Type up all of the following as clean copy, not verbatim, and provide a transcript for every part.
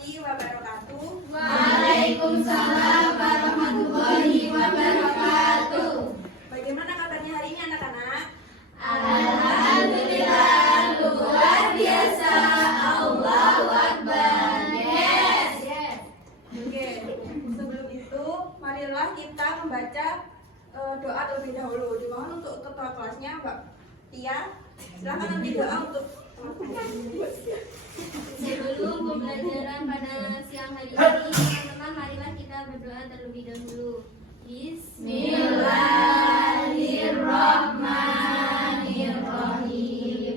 warahmatullahi wabarakatuh. Waalaikumsalam warahmatullahi wabarakatuh. Bagaimana kabarnya hari ini anak-anak? Alhamdulillah, luar biasa. Allahu Akbar. Yes. Oke, sebelum itu marilah kita membaca doa terlebih dahulu. Dimohon untuk ketua kelasnya Mbak Tia, silakan nanti doa untuk Sebelum pembelajaran pada siang hari ini, teman-teman marilah kita berdoa terlebih dahulu. Bismillahirrahmanirrahim.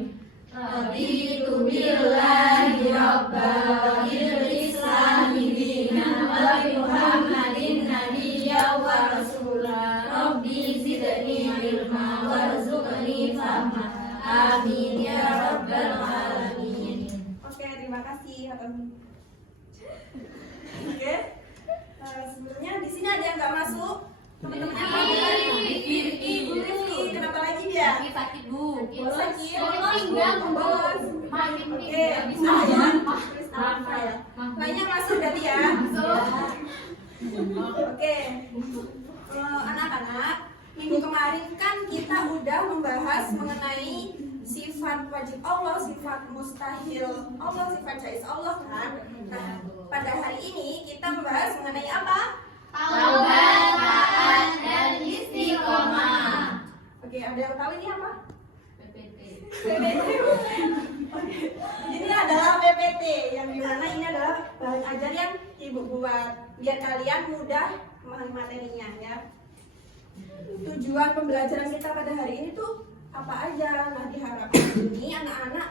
Raditu billahi rabban wa bil islami dinan wa bi Muhammadin nabiyyan wa rasulan. Rabbi zidni ilma warzuqni fahma. Amin ya rabbal alamin. Oke, terima kasih atas. Oke. Sebelumnya di sini ada yang nggak masuk? Teman-teman yang mau Rifki, kenapa lagi dia? Sakit bu. Bolos sakit. Bolos. Oke, bisa ya. Lainnya masuk berarti ya. Oke. Anak-anak, minggu kemarin kan kita udah membahas mengenai sifat wajib Allah, sifat mustahil Allah, sifat jaiz Allah kan. Nah, pada hari ini kita membahas mengenai apa? Taubat, taat, dan istiqomah. Oke, ada yang tahu ini apa? PPT. PPT. Ini adalah PPT yang dimana ini adalah bahan ajar yang ibu buat biar kalian mudah memahami materinya ya. Tujuan pembelajaran kita pada hari ini tuh apa aja? Nah, diharapkan ini anak-anak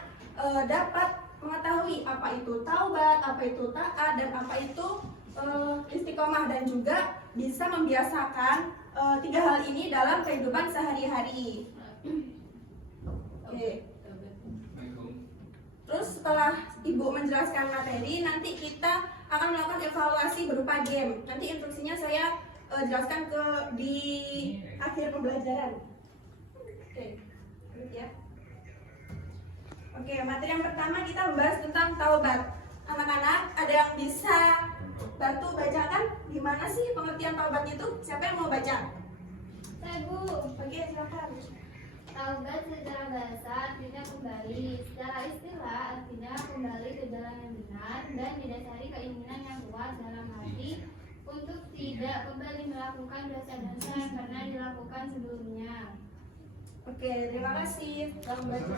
dapat mengetahui apa itu taubat, apa itu taat, dan apa itu istiqomah, dan juga bisa membiasakan tiga hal ini dalam kehidupan sehari-hari. Oke. Terus setelah ibu menjelaskan materi, nanti kita akan melakukan evaluasi berupa game. Nanti instruksinya saya jelaskan di akhir pembelajaran. Oke. Ya. Oke, materi yang pertama kita membahas tentang taubat. Anak-anak, ada yang bisa bantu bacakan gimana sih pengertian taubat itu? Siapa yang mau baca? Saya bu. Oke, silakan. Taubat secara bahasa artinya kembali. Secara istilah artinya kembali ke jalan yang benar dan didasari keinginan yang kuat dalam hati untuk tidak kembali melakukan dosa-dosa yang pernah dilakukan sebelumnya. Oke, terima kasih telah membaca.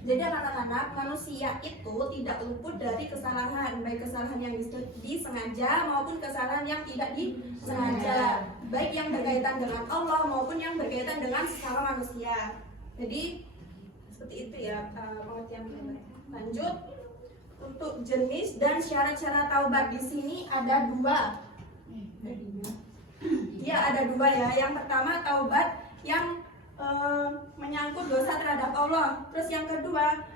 Jadi anak-anak, manusia itu tidak luput dari kesalahan, baik kesalahan yang disengaja maupun kesalahan yang tidak disengaja, baik yang berkaitan dengan Allah maupun yang berkaitan dengan sesama manusia. Jadi seperti itu ya pengertian taubat. Lanjut, untuk jenis dan syarat-syarat taubat di sini ada dua. Ya, ada dua ya. Yang pertama taubat yang menyangkut dosa terhadap Allah. Terus yang kedua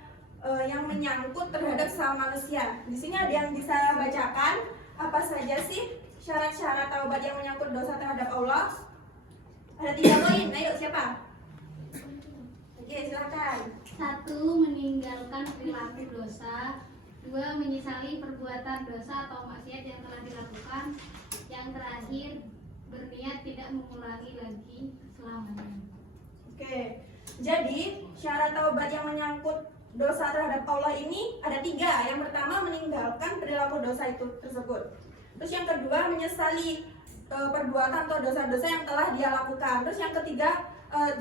yang menyangkut terhadap sesama manusia. Di sini ada yang bisa bacakan apa saja sih syarat-syarat taubat yang menyangkut dosa terhadap Allah? Ada 3 poin. Ayo siapa? Oke, silakan. 1. Meninggalkan perilaku dosa. 2. Menyesali perbuatan dosa atau maksiat yang telah dilakukan. Yang terakhir, berniat tidak mengulangi lagi selamanya. Oke, jadi syarat taubat yang menyangkut dosa terhadap Allah ini ada 3. Yang pertama meninggalkan perilaku dosa itu tersebut. Terus yang kedua menyesali perbuatan atau dosa-dosa yang telah dia lakukan. Terus yang ketiga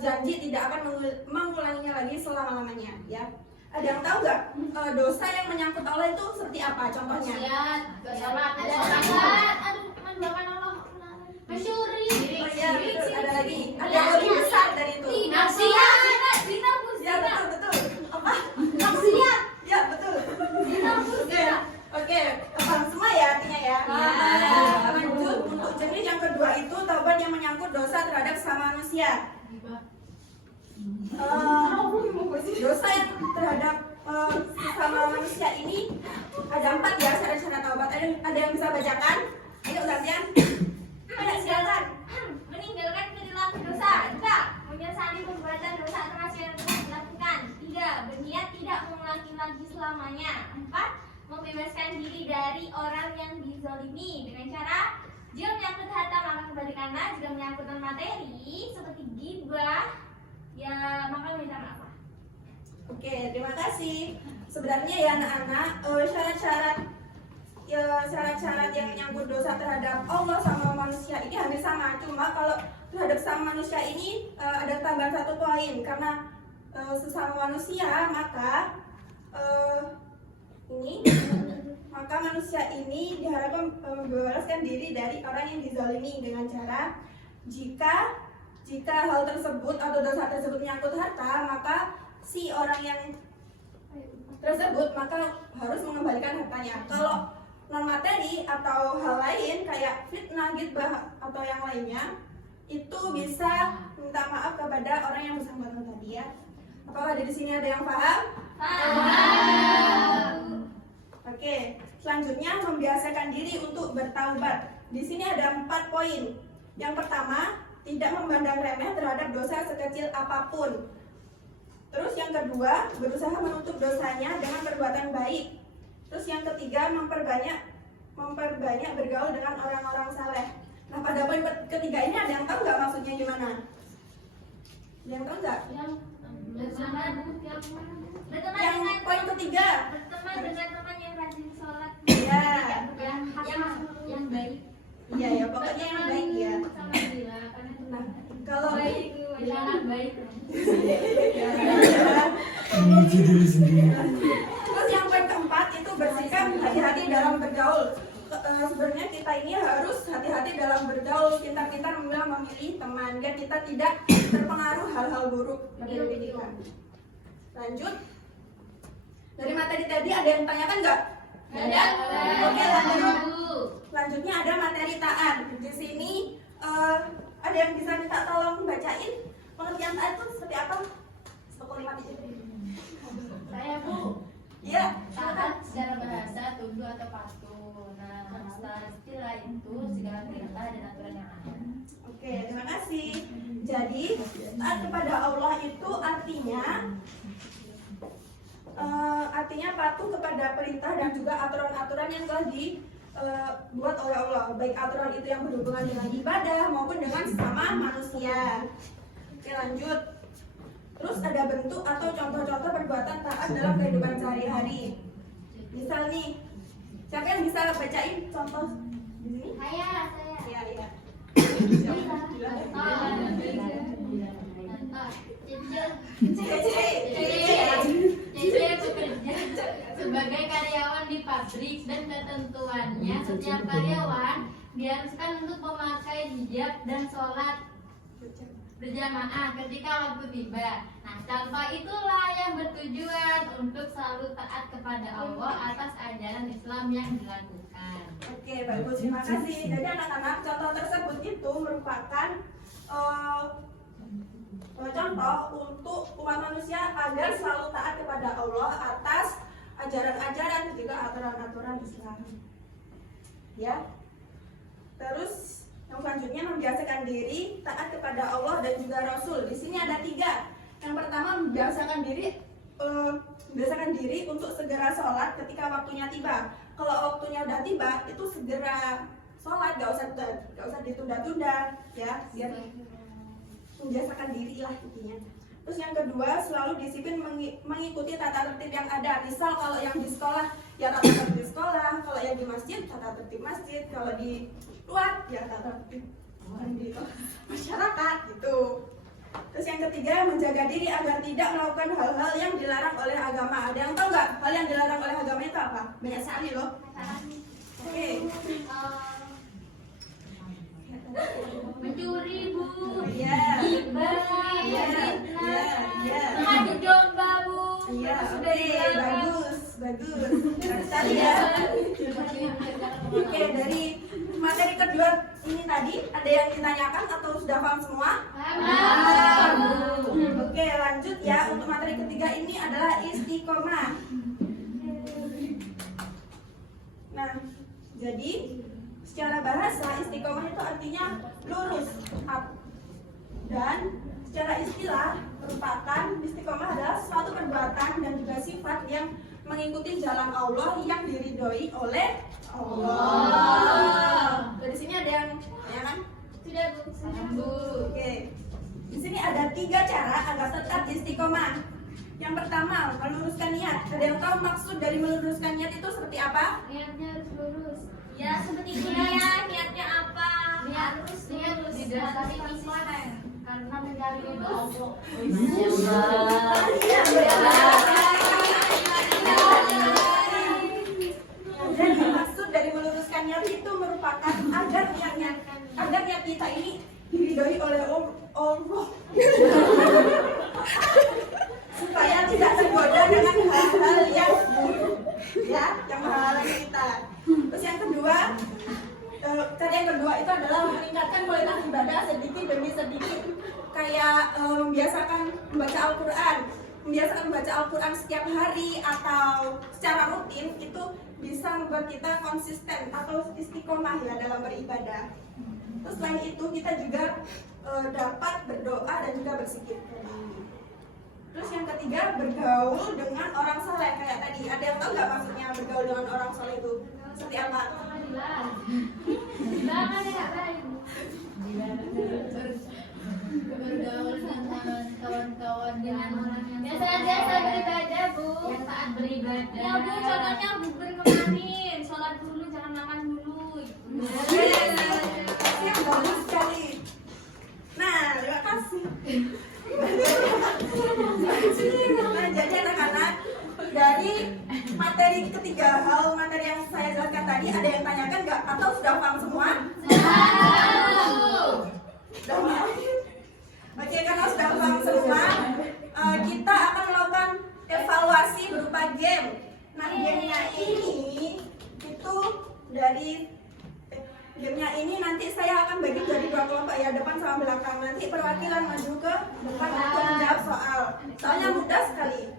janji tidak akan mengulanginya lagi selama-lamanya. Ya, ada yang tahu nggak dosa yang menyangkut Allah itu seperti apa? Contohnya? Mencuri. Oh iya, betul. Ada lagi. Ada yang lebih besar dari itu. Ya, betul. Apa? Maksiat. Ya, betul. Oke, paham semua ya artinya ya. Lanjut, untuk jenis yang kedua itu taubat yang menyangkut dosa terhadap sesama manusia. Dosa yang terhadap sesama manusia ini ada 4 ya syarat-syarat taubat. Ada yang bisa bacakan? Ayo gantian. Ada, silakan. Meninggalkan perilaku dosa. 2. Menyesali perbuatan dosa atau maksiat yang telah dilakukan. 3. Berniat tidak mengulangi lagi selamanya. 4. membebaskan diri dari orang yang dizolimi dengan cara jika menyangkut harta maka kembalikanlah, jika menyangkut materi seperti ghibah ya maka minta maaf. Oke, terima kasih. Sebenarnya ya anak-anak, syarat-syarat yang menyangkut dosa terhadap Allah sama manusia ini hampir sama. Cuma kalau terhadap sama manusia ini ada tambahan satu poin, karena sesama manusia maka manusia ini diharapkan membebaskan diri dari orang yang dizalimi dengan cara jika hal tersebut atau dosa tersebut menyangkut harta, maka si orang yang tersebut maka harus mengembalikan hartanya. Kalau non materi atau hal lain kayak fitnah, ghibah atau yang lainnya itu bisa minta maaf kepada orang yang bersangkutan tadi ya. Apakah di sini ada yang paham? Paham. Oke, selanjutnya membiasakan diri untuk bertaubat. Di sini ada 4 poin. Yang pertama, tidak memandang remeh terhadap dosa sekecil apapun. Terus yang kedua, berusaha menutup dosanya dengan perbuatan baik. Terus yang ketiga, memperbanyak bergaul dengan orang-orang saleh. Nah, pada poin ketiga ini ada yang tahu nggak maksudnya gimana? Ada yang tahu nggak? Berteman Yang dengan poin ketiga. berteman dengan teman yang rajin sholat. Iya. Yang baik. Iya ya, pokoknya yang baik ya. Nah, kalau baik. Terus yang poin keempat itu bersikap hati-hati dalam bergaul. Sebenarnya kita ini harus hati-hati dalam bergaul, pintar-pintar memilih teman agar kita tidak terpengaruh hal-hal buruk pada diri kita. Lanjut. Dari materi tadi ada yang tanyakan nggak? Ada. Oke, lanjut. Selanjutnya ada materi taat. Di sini ada yang bisa minta tolong bacain pengertian taat itu seperti apa? Satu kalimat aja. Saya Bu. Iya. Taat secara bahasa tunduk atau patuh. Nah, secara istilah itu segala perintah dan aturan yang ada. Oke, terima kasih. Jadi taat kepada Allah itu artinya patuh kepada perintah dan juga aturan-aturan yang telah dibuat oleh Allah, baik aturan itu yang berhubungan dengan ibadah maupun dengan sesama manusia. Oke, lanjut. Terus ada bentuk atau contoh-contoh perbuatan taat dalam kehidupan sehari-hari. Misal nih, siapa yang bisa bacain contoh di sini? Saya. Iya, iya. Cece bekerja sebagai karyawan di pabrik dan ketentuannya setiap karyawan diharuskan untuk memakai hijab dan sholat berjamaah ketika waktu tiba. Nah, tanpa itulah yang bertujuan untuk selalu taat kepada Allah atas ajaran Islam yang dilakukan. Oke, bagus, terima kasih. Jadi anak-anak, contoh tersebut itu merupakan contoh untuk umat manusia agar selalu taat kepada Allah atas ajaran-ajaran dan juga aturan-aturan Islam. Ya. Terus yang selanjutnya membiasakan diri taat kepada Allah dan juga Rasul. Di sini ada 3. Yang pertama membiasakan diri untuk segera sholat ketika waktunya tiba. Kalau waktunya udah tiba, itu segera sholat, gak usah ditunda-tunda, ya, biar membiasakan diri lah intinya. Terus yang kedua, selalu disiplin mengikuti tata tertib yang ada. Misal kalau yang di sekolah, ya tata tertib sekolah. Kalau yang di masjid, tata tertib masjid. Kalau di luar, ya tata tertib di masyarakat gitu. Terus yang ketiga, menjaga diri agar tidak melakukan hal-hal yang dilarang oleh agama. Ada yang tahu nggak hal yang dilarang oleh agama itu apa? Banyak sekali loh. Oke. Mencuri Bu, Iya. ghibah, Iya. fitnah, Iya. mengadu domba Bu. Iya. Sudah Oke. dilarang. Bagus. Sekali ya. Oke, dari materi kedua ini tadi ada yang ditanyakan atau sudah paham semua? Paham. Oke, lanjut ya. Untuk materi ketiga ini adalah istiqomah. Nah, jadi secara bahasa istiqomah itu artinya lurus. Dan secara istilah merupakan istiqomah adalah suatu perbuatan dan juga sifat yang mengikuti jalan Allah yang diridhoi oleh Allah. Dari sini ada yang ya kan? Tidak, Bu. Oke. Di sini ada 3 cara agar tetap istiqomah. Yang pertama, meluruskan niat. Ada yang tahu maksud dari meluruskan niat itu seperti apa? Niatnya harus lurus. Ya seperti itu ya, niatnya apa? Niat lurus didasari konsisten karena mencari ridho Allah. Iya, jadi maksud dari meluruskan niat itu merupakan agar niat kita ini diridhoi oleh Allah. Supaya tidak tergoda dengan hal-hal yang buruk, ya, yang menghalangi kita. Terus yang kedua, cara yang kedua itu adalah meningkatkan kualitas ibadah sedikit demi sedikit, kayak membiasakan membaca Al-Quran. Membiasakan membaca Al-Quran setiap hari atau secara rutin itu bisa membuat kita konsisten atau istiqomah ya dalam beribadah. Terus selain itu kita juga dapat berdoa dan juga berzikir. Terus yang ketiga, bergaul dengan orang soleh kayak tadi. Ada yang tahu nggak maksudnya bergaul dengan orang soleh itu seperti apa? Jangan ya, baik. Bergaul dengan kawan-kawan dengan orang yang Biasa-biasa beribadah, Bu. yang taat beribadah. Ya Bu, contohnya bubur kemarin, sholat dulu, jangan makan dulu. Yang bagus sekali. Nah, terima kasih. Nah, jadi anak-anak, dari materi ketiga hal materi yang saya jelaskan tadi, ada yang tanyakan nggak atau sudah paham semua? Sudah paham? Oke, karena sudah paham semua, kita akan melakukan evaluasi berupa game. Nah, gamenya ini itu gamenya ini nanti saya akan bagi jadi 2 kelompok ya, depan sama belakang. Nanti perwakilan maju ke depan untuk menjawab soal. Soalnya mudah sekali.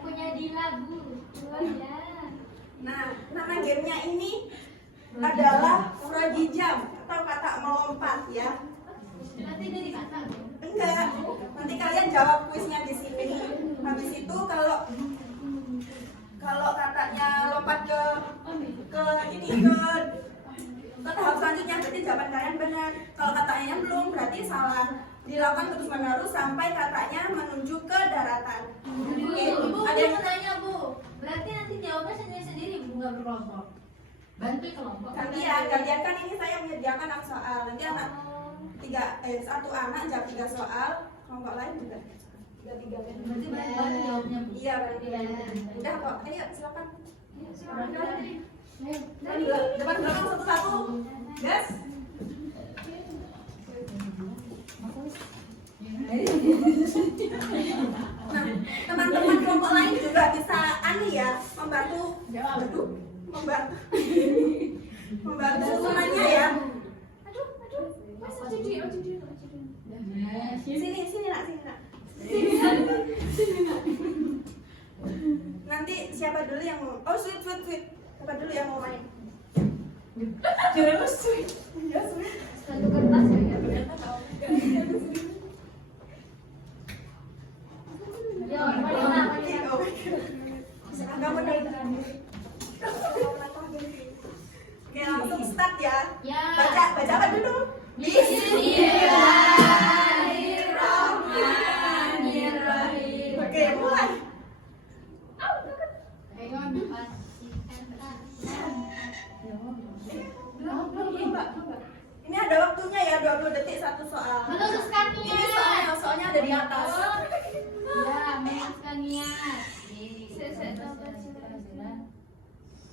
Punya Dila, Bu. Ya. Nah, nama gamenya ini adalah Frogijam atau kata melompat ya. Nanti dari kata. Enggak, nanti kalian jawab kuisnya di sini. Habis itu kalau katanya lompat ke tahap selanjutnya berarti jawaban kalian benar. Kalau katanya belum berarti salah. Dilakukan terus menerus sampai katanya menuju ke daratan. Oke, ada yang tanya, Bu. Berarti nanti jawabnya sendiri-sendiri, Bu, nggak berkelompok. Bantu kelompok. gantian kan ini saya menyediakan soal. Nanti satu anak jawab 3 soal, kelompok lain juga. Tiga. Berarti bantu jawabnya, Bu. Iya, berarti. Udah kok. Ayo silakan. Depan belakang satu-satu. Yes. Nah, teman-teman kelompok lain juga bisa membantu semuanya ya. Sini nak. Nanti siapa dulu yang mau? Oh, sweet. Siapa dulu yang mau main? Jangan sweet. Ya, sweet. Satu kertas ya, ternyata tahu. Oke, langsung start ya. Ya. Baca apa dulu? Bismillahirrahmanirrahim. Oke, mulai. Ini ada waktunya ya, 20 detik satu soal. Meluruskan Ini niat. soalnya ada di atas. Ya, meluruskan niat.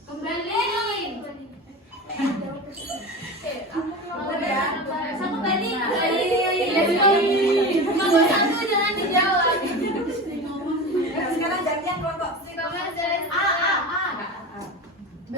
Kembali. Satu balik. Nomor 1 jangan dijawab. Nah, sekarang gantian kelompok. B.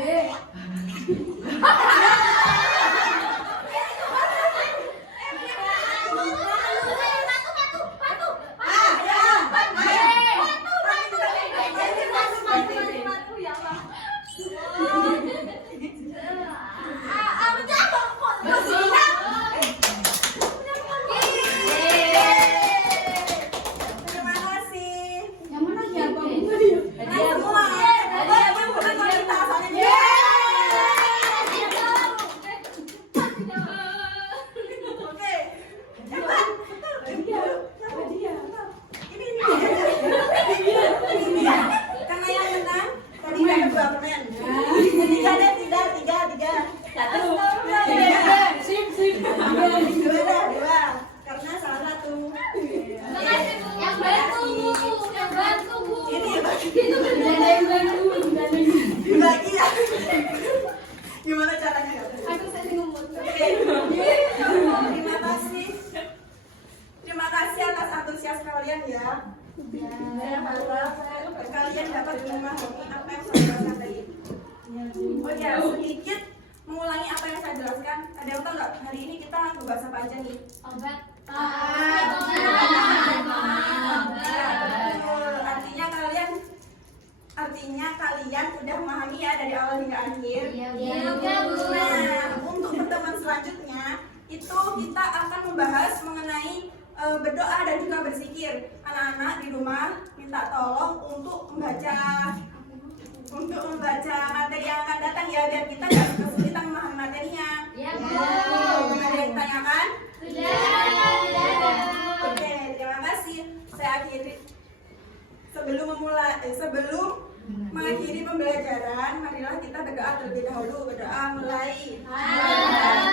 Saya harap kalian dapat memahami apa yang saya jelaskan tadi. Oh ya, sedikit mengulangi apa yang saya jelaskan. Ada yang tahu nggak? Hari ini kita ngebahas apa aja nih? Obat. Artinya kalian udah memahami ya dari awal hingga akhir. Iya, Bu. Nah, untuk pertemuan selanjutnya itu kita akan membahas mengenai berdoa dan juga berzikir. Anak-anak di rumah minta tolong untuk membaca materi yang akan datang ya, biar kita nggak kesulitan memahami materinya. Iya, Bu. Ada yang ditanyakan? Sudah. Oke, terima kasih. Saya akhiri. Sebelum mengakhiri pembelajaran, marilah kita berdoa terlebih dahulu. Berdoa mulai. Amin.